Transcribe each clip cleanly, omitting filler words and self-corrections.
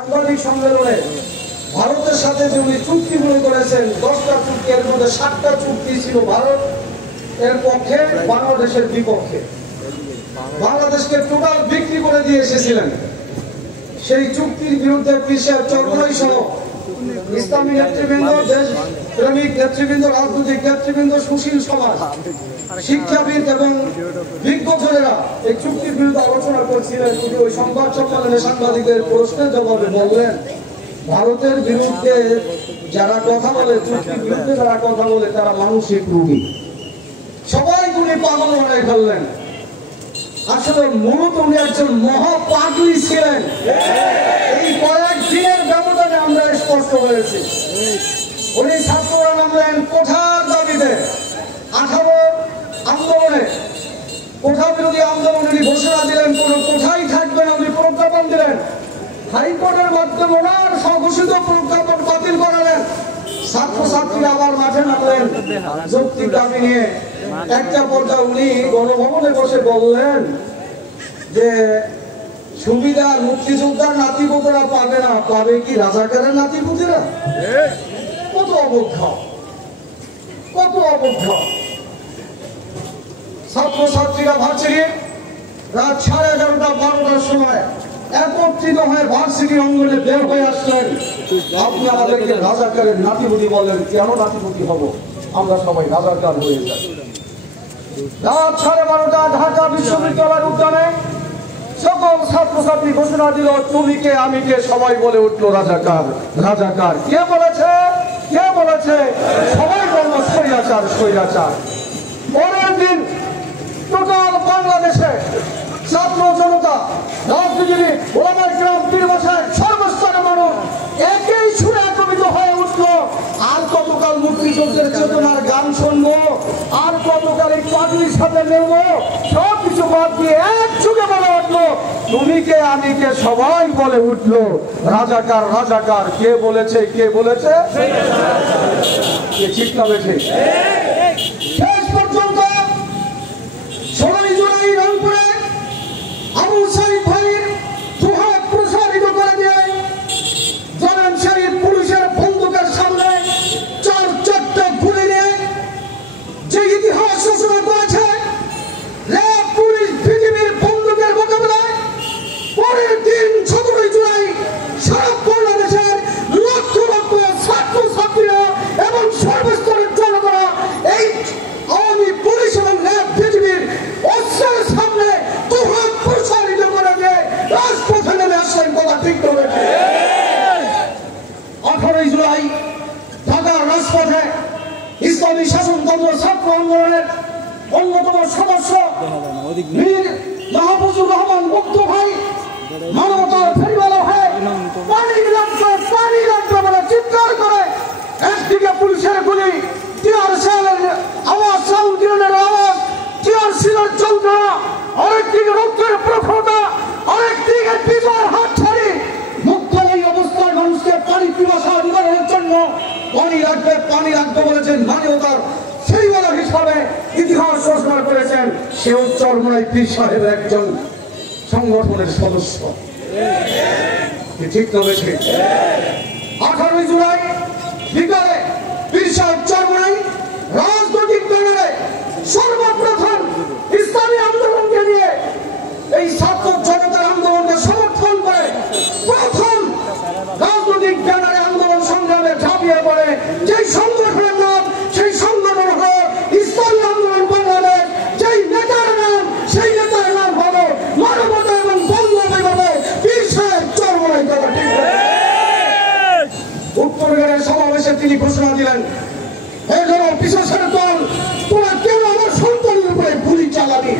সাংবাদিক সম্মেলনে ভারতের সাথে যে উনি চুক্তিগুলো করেছেন 10টা চুক্তি, এর মধ্যে 7টা চুক্তি ছিল ভারত এর পক্ষে, বাংলাদেশের বিপক্ষে। বাংলাদেশকে টোটাল বিক্রি করে দিয়ে এসেছিলেন। সেই চুক্তির বিরুদ্ধে পীর চরমনাই সহ ইসলামী নেতৃবৃন্দ, দেশ প্রেমিক নেতৃবৃন্দ, রাজনৈতিক নেতৃবৃন্দ, সুশীল সমাজ, শিক্ষাবিদ এবং বিজ্ঞজনেরা এই চুক্তির বিরুদ্ধে আলোচনা করছিলেন। তিনি ওই সংবাদ সম্মেলনে সাংবাদিকদের প্রশ্নের জবাবে বললেন, ভারতের বিরুদ্ধে যারা কথা বলে, চুক্তির বিরুদ্ধে যারা কথা বলে, তারা মানসিক রোগী। সবাই উনি পাগল বানাই ফেললেন। আসলে মূলত উনি একজন মহা পাগলি ছিলেন। এই কয়েকদিনের ব্যবধানে আমরা স্পষ্ট হয়েছি। উনি ছাত্ররা নামলেন কোঠার দাবিতে। 18 আন্দোলনে, কোঠা বিরোধী আন্দোলন উনি ঘোষণা দিলেন, কোন কোঠাই থাকবে না, উনি প্রজ্ঞাপন দিলেন। হাইকোর্টের মাধ্যমে ওনার স্বঘোষিত প্রজ্ঞাপন বাতিল করালেন। ছাত্রছাত্রীরা আবার মাঠে নামলেন যৌক্তিক দাবি নিয়ে। একটা পর্যায়ে উনি গণভবনে বসে বললেন যে সুবিধা মুক্তিযোদ্ধার নাতিপুতেরা পাবে না, পাবে কি রাজাকারের নাতিপুতেরা? কত অবজ্ঞা, কত অবজ্ঞা! ছাত্রছাত্রীরা ভার্সিটি রাত 11:30 12টার সময় একত্রিত হয়ে ভার্সিটি অঙ্গনে বের হয়ে আসলেন। আপনি আমাদেরকে রাজাকারের নাতিপুতি বলেন, কেন নাতিপুতি হব? আমরা সবাই রাজাকার হয়ে যাই। রাত 12:30 ঢাকা বিশ্ববিদ্যালয়ের উদ্যানে সকল ছাত্রছাত্রী ঘোষণা দিল, তুমি কে আমি কে, সবাই বলে উঠলো রাজাকার, রাজাকার। কে বলেছে? কে বলেছে? সবাই বলল স্বৈরাচার, স্বৈরাচার। পরের দিন টোটাল বাংলাদেশে ছাত্র জনতা, রাজনীতিবিদ, ওলামায়ে কেরাম, পীর মাশায়েখ, সর্বস্তরের মানুষ একই সুরে একত্রিত হয়ে উঠল। আর কতকাল মুক্তিযুদ্ধের চেতনার গান শুনবো, আর কতকাল এই পাগলির সাথে নেবো? সব কিছু বাদ দিয়ে এক যুগে বলে উঠলো, তুমি কে আমি কে, সবাই বলে উঠলো রাজাকার, রাজাকার। কে বলেছে? কে বলেছে? ঠিক না বেঠে? শেষ পর্যন্ত 16 জুলাই রংপুরে আবু সাইদ ভাইয়ের দুহাত প্রসারিত করে দিয়ে জনাব শরীফ পুলিশের বন্দুকের সামনে 4-4টা গুলি নিয়ে যে ইতিহাস রচনা করেছে, পুলিশ পৃথিবীর বন্দুকের মোকাবেলায় পরের দিন 17 জুলাই সারা বাংলাদেশের লক্ষ লক্ষ ছাত্রছাত্রীরা এবং সর্বস্তরের জনগণরা এই আওয়ামী পুলিশ এবং পৃথিবীর অস্ত্রের সামনে দুহাত প্রসারিত করে দিয়ে রাজপথে নেমে আসলেন। কথা ঠিক করে 18 জুলাই ঢাকার রাজপথে ইসলামী শাসনতন্ত্র ছাত্র আন্দোলনের অন্যতম সদস্য মীর মাহফুজুর রহমান মুক্ত ভাই মানবতার ফেরিওয়ালা হয়ে পানি লাগবে বলে চিৎকার করে একদিকে পুলিশের গুলি, টিয়ার শেলের আওয়াজ, সাউন্ডের আওয়াজ, টিয়ার শেলের যন্ত্রণা, আরেকদিকে রক্তের প্রখরতা, আরেকদিকে বিজয়ের হাত ছাড়ি মুক্ত এই অবস্থায় মানুষকে পানি পিপাসা নিবারণের জন্য পানি লাগবে বলেছেন। মানবতার ফেরিওয়ালা হিসাবে ইতিহাস রচনা করেছেন। সেও চরমনাই পীর সাহেবের একজন সংগঠনের সদস্য। ঠিক তবে ঠিক 18 জুলাই বিকালে পীর সাহেব চরমনাই রাজনৈতিক ব্যানারে সর্বপ্রথম ইসলামী আন্দোলনকে নিয়ে এই ছাত্র জনতার আন্দোলনকে সমর্থন করে প্রথম রাজনৈতিক ব্যানারে আন্দোলন সংগ্রামে ঝাঁপিয়ে পড়ে। যেই সংগঠনের নাম, সেই সংগঠন হল ইসলামী আন্দোলন বাংলাদেশ। যেই নেতার নাম, সেই নেতার নাম হলো মানবতা এবং বঙ্গবন্ধু পীর সাহেব চরমনাই। উত্তরগড়ের সমাবেশে তিনি ঘোষণা দিলেন, এই ধরো পিছনের দল, তোরা কেউ আমার সন্তানের উপরে গুলি চালাবি।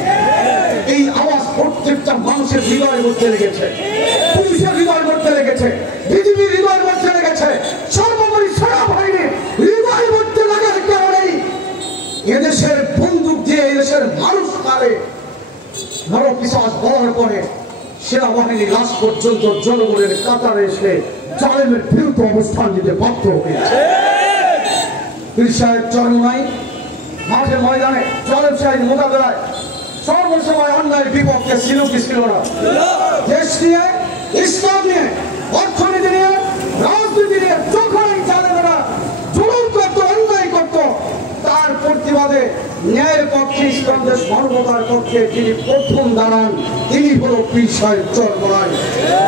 এই আওয়াজ প্রত্যেকটা মানুষের হৃদয়ের মধ্যে লেগেছে, পুলিশের হৃদয়ের মধ্যে লেগেছে, বিজেপির হৃদয়ের মধ্যে লেগেছে, সর্বোপরি সেনাবাহিনীর হৃদয়ের মধ্যে লাগার কারণেই এদেশের বন্দুক দিয়ে এদেশের মানুষ মারে নরপিশাচ হওয়ার পরে সেনাবাহিনী লাশ পর্যন্ত জনগণের কাতারে এসে জালেমের বিরুদ্ধে অবস্থান নিতে বাধ্য হয়েছে। পীর সাহেব চরমনাই মাঠে ময়দানে জালেম সাহেব মোকাবেলায় সর্বসময় অন্যায়ের বিপক্ষে ছিল কি ছিল না? দেশ নিয়ে, ইসলাম নিয়ে, অর্থনীতি পক্ষে যিনি প্রথম দাঁড়ান তিনি হলো পীর সাহেব চরমনাই।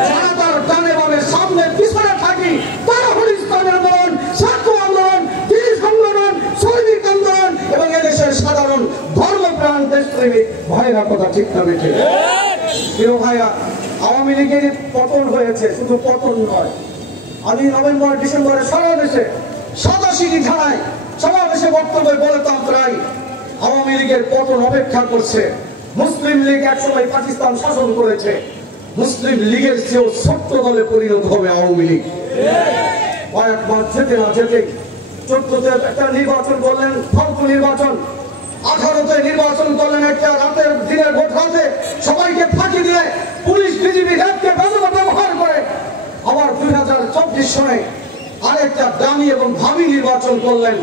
যারা তার ডানে বামে সামনে পিছনে থাকি তারা হল ইসলামী আন্দোলন, ছাত্র আন্দোলন, দিন আন্দোলন, শ্রমিক আন্দোলন এবং এদেশের সাধারণ ধর্মপ্রাণ দেশপ্রেমিক ভাইরা। কথা ঠিক না বেঠে? প্রিয় ভাইরা, আওয়ামী লীগের পতন হয়েছে, শুধু পতন নয়। আমি নভেম্বর ডিসেম্বরে সারা দেশে 87টি থানায় সমাবেশে বক্তব্যে বলতাম প্রায় আওয়ামী লীগের পতন অপেক্ষা করছে। মুসলিম লীগ একসময় পাকিস্তান শাসন করেছে, মুসলিম লীগের চেয়েও ছোট্ট দলে পরিণত হবে আওয়ামী লীগ। কয়েক মাস যেতে না যেতে 14তে একটা নির্বাচন করলেন, ফালতু নির্বাচন। 18তে নির্বাচন করলেন একটা রাতের দিনের ভোট রাতে, সবাইকে ফাঁকি দিয়ে পুলিশ বিজিবি র্যাবকে ব্যবহার করে। আবার 2024 সনে আরেকটা দামি এবং ভাবি নির্বাচন করলেন,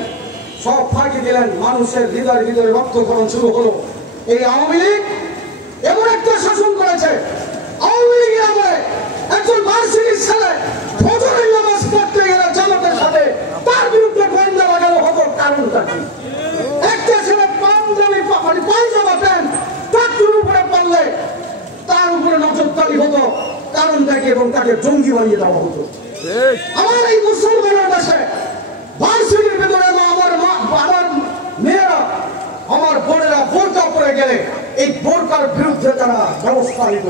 সব ফাঁকি দিলেন, মানুষের হৃদয়ের ভিতরে রক্তক্ষরণ শুরু হলো। এই আওয়ামী লীগ এমন একটা শাসন করেছে, আওয়ামী লীগের আমলে একজন ভার্সিটির ছেলে ফজরের নামাজ পড়তে গেলে জামাতের সাথে তার বিরুদ্ধে গোয়েন্দা লাগানো হতো। কারণটা কি? একটা ছেলে পাঞ্জাবি পায়জামা প্যান্ট ট্রাক্টরের উপরে পড়লে তার উপরে নজরদারি হতো। কারণটা কি? এবং তাকে জঙ্গি বানিয়ে দেওয়া হতো। আমার এই মুসলমানের দেশে ভার্সিটির ভিতরে আমার মেয়েরা, আমার বোনেরা বোরকা পরে গেলে এই বোরকার বিরুদ্ধে তারা ব্যবস্থা নিত,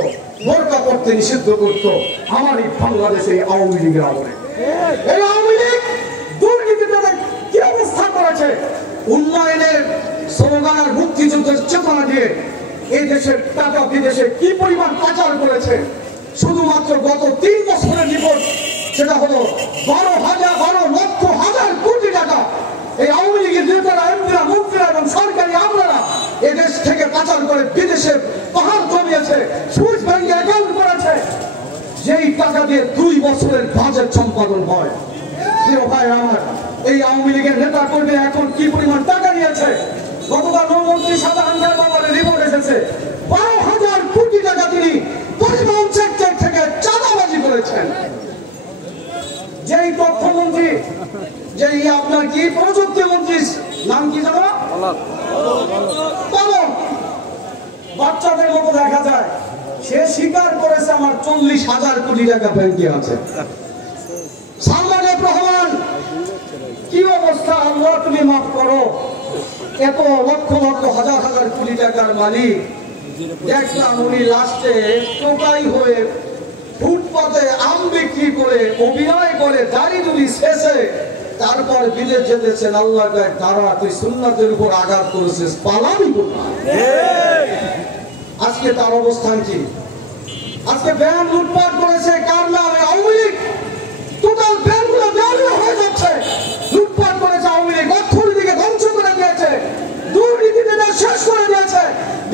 বোরকা করতে নিষিদ্ধ করত। আমার এই বাংলাদেশে আওয়ামী লীগের আমলে এই আওয়ামী লীগ দুর্নীতিতে কি অবস্থা করেছে, উন্নয়নের স্লোগান আর মুক্তিযুদ্ধের চেতনা দিয়ে এই দেশের টাকা বিদেশে কি পরিমাণ পাচার করেছে। শুধুমাত্র গত 3 বছরের রিপোর্ট, সেটা হলো 12 লক্ষ হাজার কোটি টাকা এই আওয়ামী লীগের নেতারা, এমপিরা, মন্ত্রীরা এবং সরকারি আমলারা এদেশ থেকে পাচার করে বিদেশে পাহাড় জমিয়েছে, সুইস ব্যাংকে অ্যাকাউন্ট করেছে। যেই টাকা দিয়ে 2 বছরের বাজেট সম্পাদন হয়। প্রিয় ভাই আমার, এই আওয়ামী লীগের নেতা কর্মী এখন কি পরিমাণ টাকা নিয়েছে? গতকাল নৌমন্ত্রী সাধারণ বাবারের রিপোর্ট এসেছে, 12,000 কোটি টাকা তিনি পরিবহন সেক্টর থেকে চাঁদাবাজি করেছেন। যেই তথ্যমন্ত্রী, যেই আপনার কি প্রযুক্তি মন্ত্রী, নাম কি জানো? বাচ্চাদের মতো দেখা যায়, সে স্বীকার করেছে আমার 40,000 কোটি টাকা ব্যাংকে আছে। সালমান রহমান, কি অবস্থা? আল্লাহ তুমি মাফ করো। এত লক্ষ লক্ষ হাজার হাজার কোটি টাকার মালিক, দেখলাম উনি লাস্টে টোকাই হয়ে ফুটপাতে আম বিক্রি করে অভিনয় করে দাড়ি দুড়ি শেষে তারপর বিদেশ যেতেছেন। আল্লাহ গায়ে তারা তুই সুন্নাতের উপর আঘাত করেছিস, পালাবি কোথায়? আজকে তার অবস্থান কি? আজকে ব্যাংক লুটপাট করেছে কার নামে? আওয়ামী লীগ। টোটাল ব্যাংকগুলো দেওয়ালিয়া হয়ে যাচ্ছে। লুটপাট করেছে আওয়ামী লীগ, অর্থনীতিকে ধ্বংস করে দিয়েছে, দুর্নীতিতে শেষ করে দিয়েছে,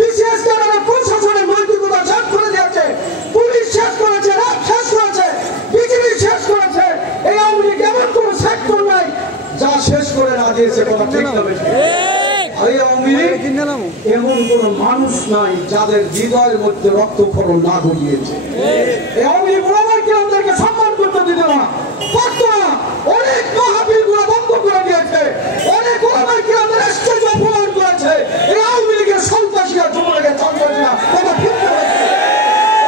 বিশেষ করে প্রশাসনের নৈতিকতা শেষ করে দিয়েছে, পুলিশ শেষ করেছে, র্যাব শেষ করেছে, বিজিবি শেষ করেছে। এই আওয়ামী লীগ এমন কোন সেক্টর নাই যা শেষ করে না দিয়েছে। কথা ঠিক না বেশি? এই আওয়ামী লীগ এমন কোন মানুষ নাই যাদের হৃদয়ের মধ্যে রক্তক্ষরণ না ঘটিয়েছে। এই আওয়ামী লীগ ওলামায়ে কেরামদেরকে সম্মান করতে দিত না, পারত না। অনেক মাহফিলগুলো বন্ধ করে দিয়েছে, অনেক ওলামায়ে কেরামদের স্টেজ অপমান করেছে। এই আওয়ামী লীগের সন্ত্রাসীরা, যুবলীগের সন্ত্রাসীরা, কথা ঠিক না বেশি?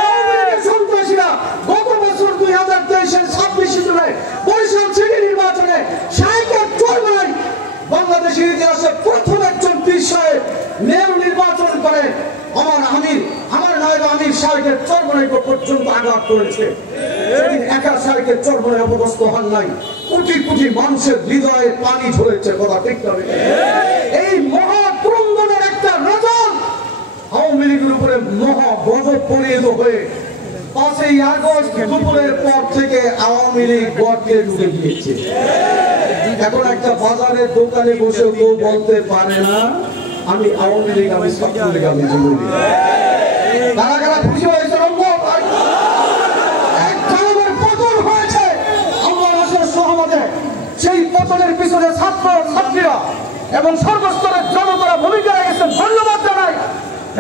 আওয়ামী লীগের সন্ত্রাসীরা গত বছর 2023-এর 26 জুলাই বরিশাল সিটি নির্বাচনে শাইখের চরমনাই বাংলাদেশের ইতিহাসে প্রথম একজন পীর সাহেব মেয়র নির্বাচন করে আমার নায়েব আমির শাইখের চরমনাই পর্যন্ত আঘাত করেছে। সেদিন একা শাইখের চরমনাই অপদস্থ হন নাই, কোটি কোটি মানুষের হৃদয়ে পানি ঝরেছে। কথা ঠিক না? এই মহাক্রন্দনের একটা রেজাল্ট আওয়ামী লীগের উপরে মহা গজব পরিণত হয়ে 5ই আগস্ট দুপুরের পর থেকে আওয়ামী লীগ গড়কে ঢুকে গিয়েছে। এখন একটা বাজারের দোকানে বসে কেউ বলতে পারে না আমি আওয়ামী লীগ, আমি ছাত্রলীগ, আমি যুবলীগ। কারা কারা খুশি হয়েছে? পতন হয়েছে আল্লাহর রাসূল সহমতে। সেই পতনের পিছনে ছাত্র ছাত্রীরা এবং সর্বস্তরের জনতারা ভূমিকা রেখেছেন, ধন্যবাদ জানাই।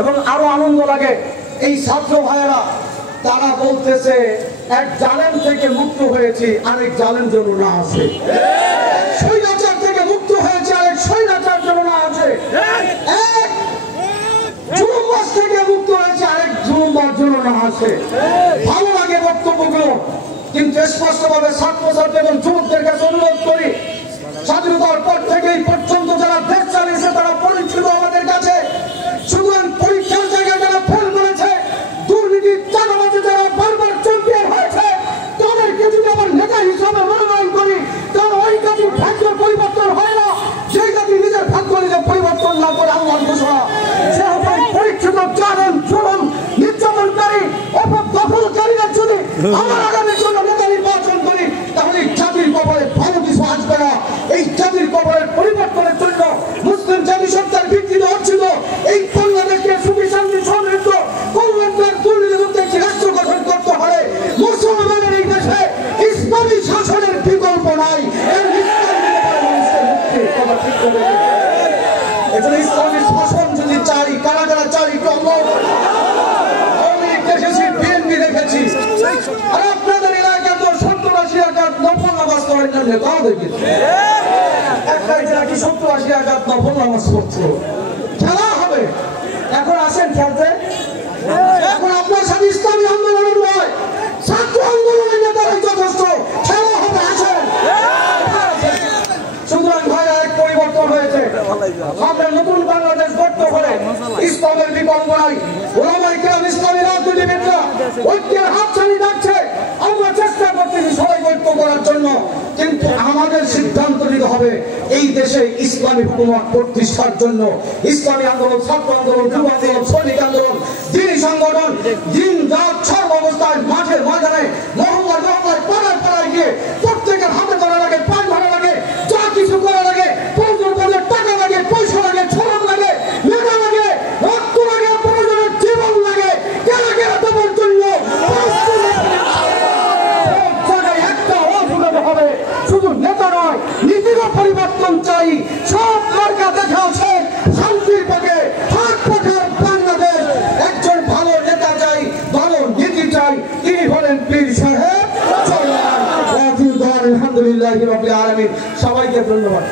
এবং আরো আনন্দ লাগে, এই ছাত্র ভাইয়েরা তারা বলতেছে এক জালেম থেকে মুক্ত হয়েছি, আরেক জালেম যেন না আসে। স্বৈরাচার থেকে মুক্ত হয়েছে, আরেক স্বৈরাচার যেন না আসে। এক জুলুমবাজ থেকে মুক্ত হয়েছে আরেক জুলুমবার জুলুম আসে। ভালো লাগে বক্তব্যগুলো, কিন্তু স্পষ্টভাবে ছাত্রছাত্রী এবং যুবকদের কাছে অনুরোধ করি, স্বাধীনতার পর থেকে এই পর্যন্ত যারা দেশ চালিয়েছে তারা পরিচিত আমাদের কাছে। সুতরাং পরীক্ষার জায়গায় যারা ফেল করেছে, দুর্নীতি চাঁদাবাজি যারা বারবার চ্যাম্পিয়ন হয়েছে, তাদেরকে যদি আমার নেতা হিসাবে মনোনয়ন করি, কারণ ওই জাতির ভাগ্যের পরিবর্তন হয় না যে জাতি নিজের ভাগ্য নিজে পরিবর্তন না করে আল্লাহর ঘোষণা। সে হবে পরীক্ষিত জালেম, জুলুম, নির্যাতনকারী, অপদখলকারীরা যদি আমার আগামীর জন্য নেতা নির্বাচন করি, তাহলে এই জাতির কপালে ভালো কিছু আসবে না। এই জাতির কপালের পরিবর্তনের জন্য মুসলিম জাতি সত্তার ভিত্তিতে অর্জিত এই বাংলাদেশকে সুখী শান্তি সমৃদ্ধ কল্যাণকর দুর্নীতিমুক্ত একটি রাষ্ট্র গঠন করতে হলে মুসলমানের এই দেশে ইসলামী শাসনের বিকল্প নাই। ইসলামী শাসন যদি চাই, কারা কারা চাই একটু দেখেছি, বিএনপি দেখেছি, আর আপনাদের এলাকায় তো 70-80 নফল নামাজ করার জন্য তাও দেখেছি। একটা নাকি 70-80 নফল নামাজ পড়ছে। খেলা হবে, এখন আসেন খেলতে। এখন আপনার সাথে ইসলামী আন্দোলনের নয়, ছাত্র আন্দোলনের নেতারাই যথেষ্ট। খেলা হবে, আসেন। সুতরাং ভাই এক পরিবর্তন হয়েছে, আমরা নতুন বাংলাদেশ গড়তে হলে ইসলামের বিকল্প নাই। ওলামায়ে কেরাম, ইসলামী রাজনীতিবিদরা ঐক্যের হাতছানি ডাকছে, আমরা চেষ্টা করতেছি সবাই ঐক্য করার জন্য, কিন্তু আমাদের সিদ্ধান্ত নিতে হবে এই দেশে ইসলামী হুকুমত প্রতিষ্ঠার জন্য। ইসলামী আন্দোলন, ছাত্র আন্দোলন, যুব আন্দোলন, শ্রমিক আন্দোলন, দিনী সংগঠন, দিন রাত সর্ব অবস্থায় মাঠে ময়দানে, মহল্লায় মহল্লায়, পাড়ায় পাড়ায় গিয়ে প্রত্যেকের হাতে ধরা লাগে, পায়ে ধরা লাগে, যা কিছু করা লাগে, প্রয়োজন পড়লে টাকা লাগে, পয়সা লাগে, শ্রম লাগে, মেধা লাগে, রক্ত লাগে, প্রয়োজনের জীবন লাগে, কেনা কেনা দেবার জন্য একটা অসুবিধা হবে। শুধু নেতা নয়, নীতিরও পরিবর্তন চাই। সব মার্কা দেখা আছে শান্তির পথে, হাত পথের বাংলাদেশ। একজন ভালো নেতা চাই, ভালো নীতি চাই, তিনি হলেন পীর সাহেব। আলহামদুলিল্লাহ রাব্বিল আলামিন। সবাইকে ধন্যবাদ।